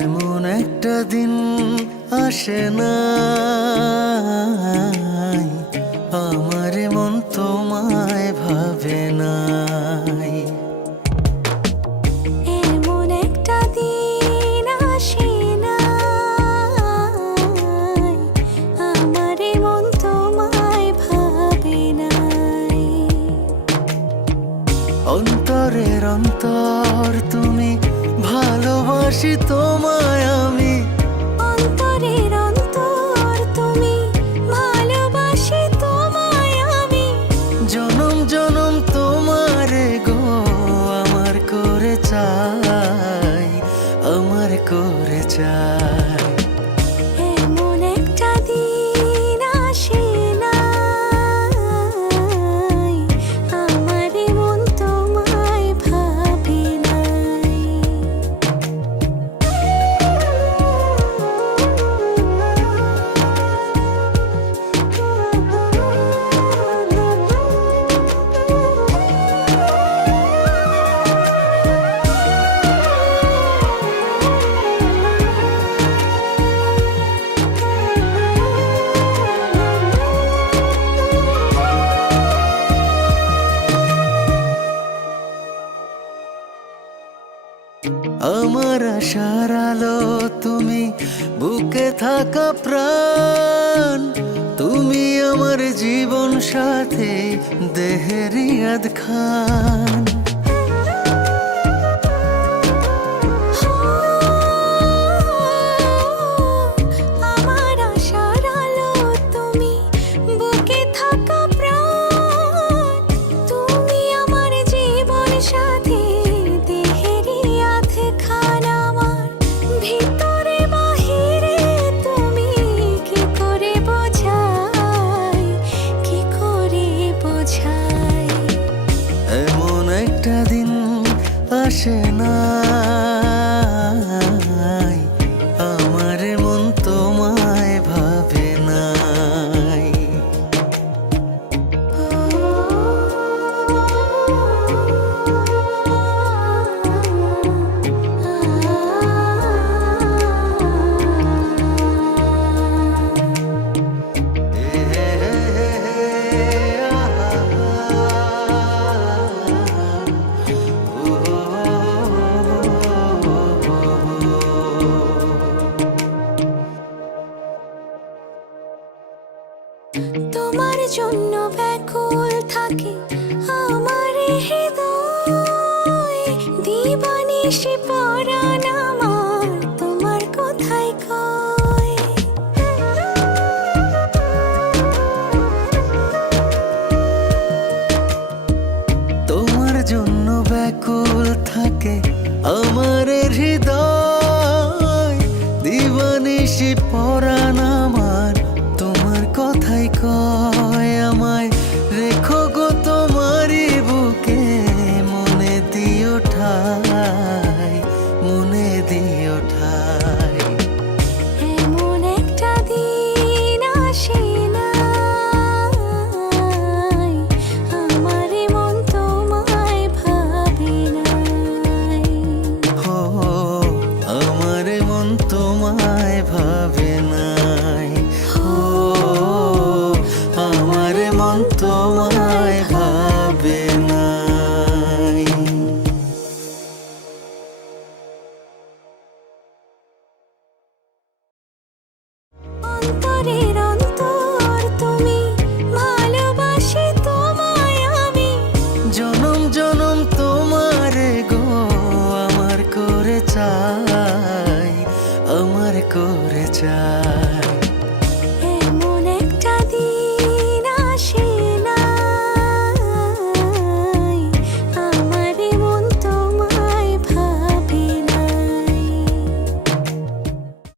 এমন একটা দিন আসে না আমার মন তোমায় ভাবে নাই। এমন একটা দিন আসে না আমার মন তোমায় ভাবে নাই। অন্তরের অন্তর তুমি, ভালোবাসি তোমায় আমি। অন্তরের অন্তর তুমি, ভালোবাসি তোমায় আমি। জনম জনম তোমারে গো আমার করে চাই, আমার করে চাই। এমন একটা দিন আসে না আমার মন তোমায় ভাবে নাই। আমার আশার আলো তুমি, বুকে থাকা প্রাণ তুমি, আমার জীবন সাথী দেহের ইয়াদ খান। আমার আশার আলো তুমি, বুকে থাকা প্রাণ তুমি, আমার জীবন সাথী দেহেরই আধখান। আমার ভিতরে বাহিরে তুমি, কি করে বোঝাই, কি করে বোঝাই। এমন একটা দিন আসে না আমার মন তোমায় ভাবে নাই। তোমার জন্য ব্যাকুল থাকে আমার হৃদয়, দিবানিশি পরাণ